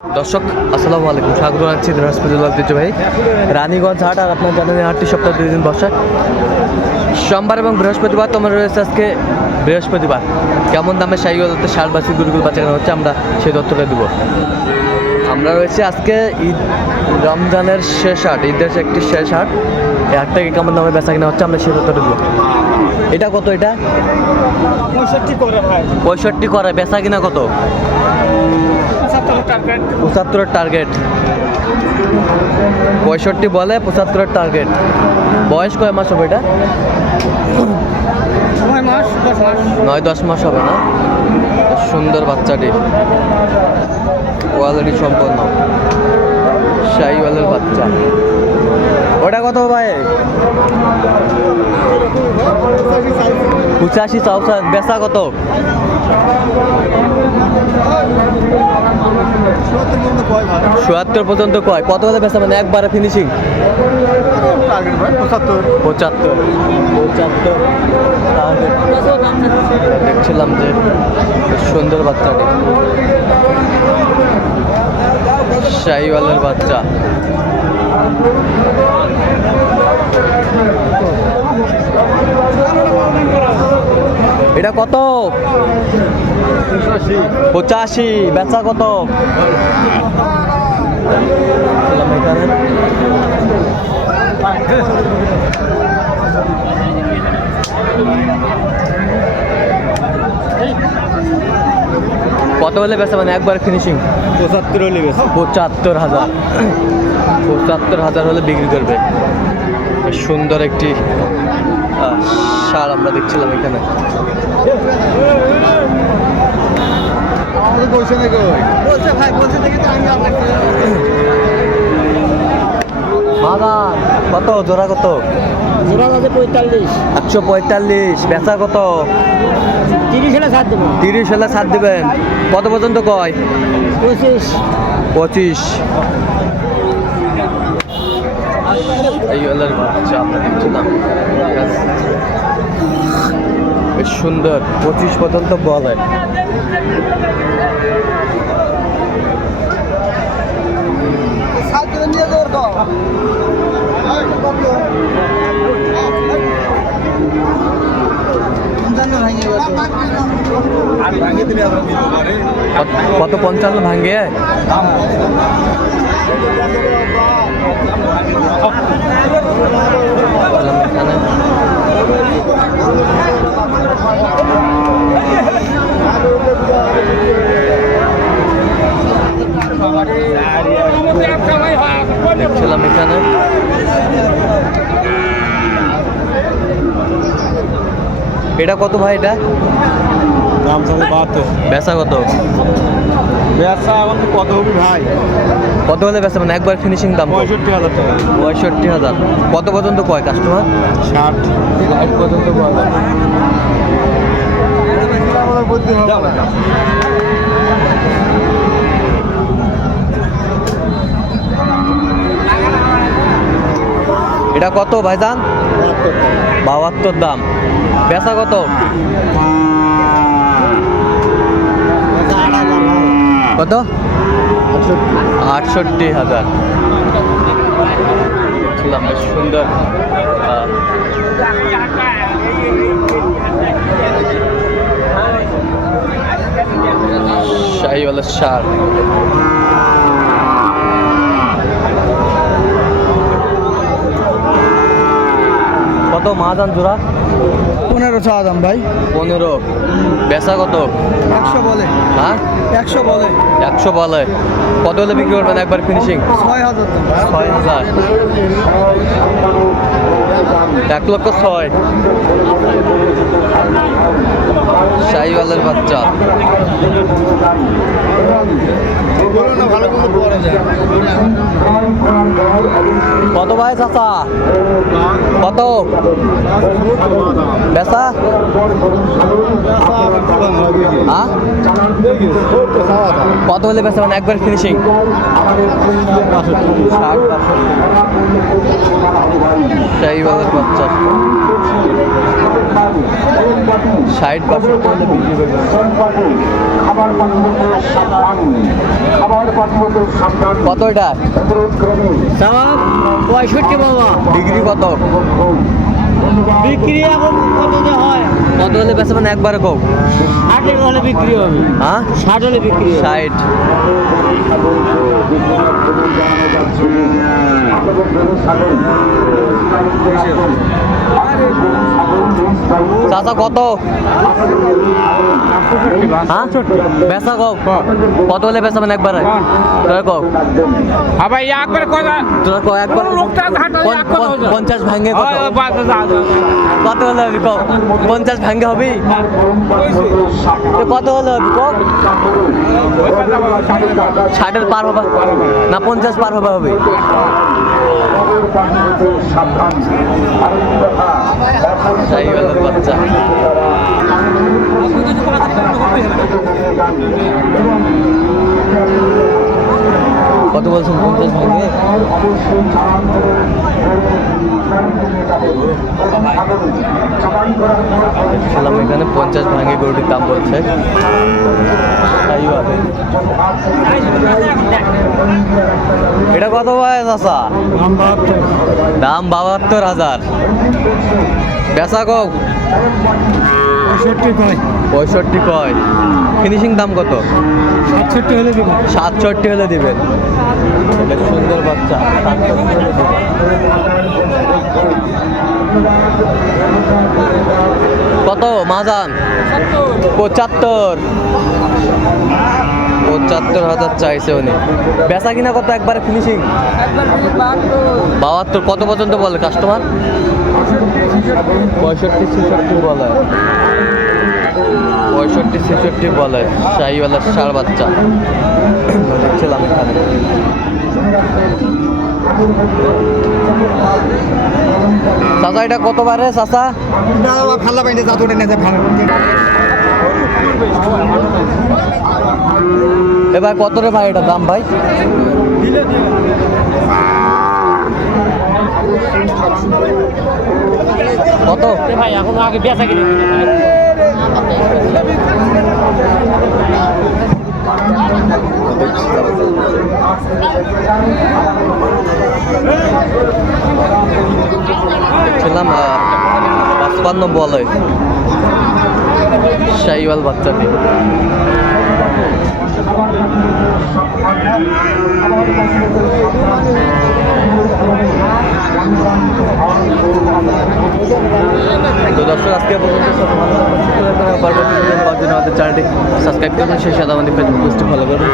দর্শক, আসসালামু আলাইকুম। স্বাগত জানাচ্ছি দিনাজপুর ঐতিহ্য ভাই রানীগঞ্জ হাট আর আপনার জানেন হাটটি সপ্তাহ দুই দিন বসে। সোমবার এবং বৃহস্পতিবার তোমার রয়েছে আজকে বৃহস্পতিবার। কেমন দামে সাইগুলো সার বাসি গুরুগুলো বাঁচানো হচ্ছে আমরা সেই তথ্যটা দেবো। আমরা রয়েছে আজকে ঈদ রমজানের শেষ হাট ঈদের একটি শেষ হাট এই হাটটাকে কেমন দামে বেচা কিনা হচ্ছে আমরা সেই তথ্যটা দেবো। এটা কত এটা? পঁয়ষট্টি করে পঁয়ষট্টি করে বেচা কিনা কত? পঁচাত্তরের টার্গেট পঁয়ষট্টি বলে পঁচাত্তরের টার্গেট বয়স কয় মাস হবে এটা? নয় দশ মাস হবে না? সুন্দর বাচ্চাটি। কোয়ালিটি সম্পন্ন। শাহিওয়ালের বাচ্চা। ওটা কত ভাই? পঁচাশি চৌষা বেচা কত? চুয়াত্তর পর্যন্ত কয়? কত হলে বেচা? মানে একবারে ফিনিশিং পঁচাত্তর। পঁচাত্তর। পঁচাত্তর। দেখছিলাম যে সুন্দর বাচ্চাটি। শাহিওয়ালের বাচ্চা। এটা কত? পঁচাশি। বেচা কত দেখছিলাম এখানে কত হলে বেচা মানে একবার ফিনিশিং পঁচাত্তর হলে বেশ পঁচাত্তর হাজার। পঁচাত্তর হাজার হলে বিক্রি করবে। সুন্দর একটি সার আমরা দেখছিলাম এখানে। কত? জোড়া কত? জোড়া আছে পঁয়তাল্লিশ। একশো পঁয়তাল্লিশ বেচা কত? তিরিশ হলে সাত দেবো তিরিশ হলে ছাড় দেবেন। কত পর্যন্ত কয়? পঁচিশ। পঁচিশ। এই দেখছিলাম। বেশ সুন্দর। পঁচিশ পর্যন্ত বলে দেবেন নিয়ে যাওয়ার তো কত- পঞ্চান্ন ভাঙ্গে? দেখছিলাম এখানে। এটা কত ভাই এটা? দাম সাথে বাহাত্তর বেচা কত? ব্যবসা এখন কত হবে ভাই? কত হলে বেচা মানে একবার ফিনিশিং দাম কত? পঁয়ষট্টি হাজার টাকা। পঁয়ষট্টি হাজার। কত পর্যন্ত কয় কাস্টমার ষাট। ষাট পর্যন্ত বলে বুদ্ধি হবে এটা কত ভাইজান? বাহাত্তর। দাম। বেচা কত? কত? আটষট্টি হাজার। দেখছিলাম বেশ সুন্দর। আহ, শাহিওয়ালের সার কত মাহাজান জোড়া পনেরো ছ দাম ভাই। পনেরো। বেচা কত? একশো বলে। হ্যাঁ? একশো বলে। একশো বলে। কত হলে বিক্রি করবেন একবার ফিনিশিং ছয় হাজার ছয় হাজার। এক লক্ষ ছয়। শাহিওয়ালের বাচ্চা। ভালো কোনো কত ভাই চাচা? কত? বেচা? হ্যাঁ? কত হলে বেচা মানে একবার ফিনিশিং সেই বাজার বাচ্চা ষাট বাষট্টি হলে বিক্রি কত এটা? পঁয়ষট্টি বাবা। ডিগ্রি কত? বিক্রি এখন কত হয়? কত হলে বেচা মানে একবারে কম ষাটের হলে বিক্রি হবে। হ্যাঁ? ষাট হলে বিক্রি ষাট। আপনাদের চাচা কত? হ্যাঁ? বেচা কও কত হলে বেচা মানে একবারে তোরা কও আবার একবার? তোরা কও। পঞ্চাশ ভাঙ্গে কত? হলে হবে কও পঞ্চাশ ভাঙ্গে হবে? কত হলে হবে কও ষাটের পার হবে না পঞ্চাশ পার হবে হবে। বাচ্চা কত বলছেন? পঞ্চাশ পর ছিলাম এখানে পঞ্চাশ ভাঙ্গে গরুটির দাম বলছে। সাইওয়াল। এটা কত বয়স আসা দাম বাহাত্তর। হাজার। বেচা কও? পঁয়ষট্টি কয়। পঁয়ষট্টি কয়। ফিনিশিং দাম কত? সাতষট্টি হলে দেবো। সাতষট্টি হলে দিবেন। সুন্দর বাচ্চা। সাতষট্টি হলে দিবেন। কত? মাজান? পঁচাত্তর। পঁচাত্তর হাজার চাইছে উনি। বেচা কিনা কত একবারে ফিনিশিং বাহাত্তর কত পর্যন্ত বলে কাস্টমার পঁয়ষট্টি ছেষট্টি বলে। পঁয়ষট্টি ছেষট্টি বলে শাহিওয়ালার সার বাচ্চা। দেখছিলাম এখানে। চাচা এটা কত বারে চাচা ফাল্লা পাইতে যা তোটে ভালো এবার কত রে ভাই এটা দাম ভাই? কত? ভাই এখন আগে বেচা কিনে দেখছিলাম পাঁচপান্ন বলে শাহিওয়াল বাচ্চাটি তো দর্শক, আজকে পর্যন্ত আমাদের চ্যানেলটি সাবস্ক্রাইব করবেন, সেই সাথে আমাদের ফেসবুক পেজটি ফলো করবেন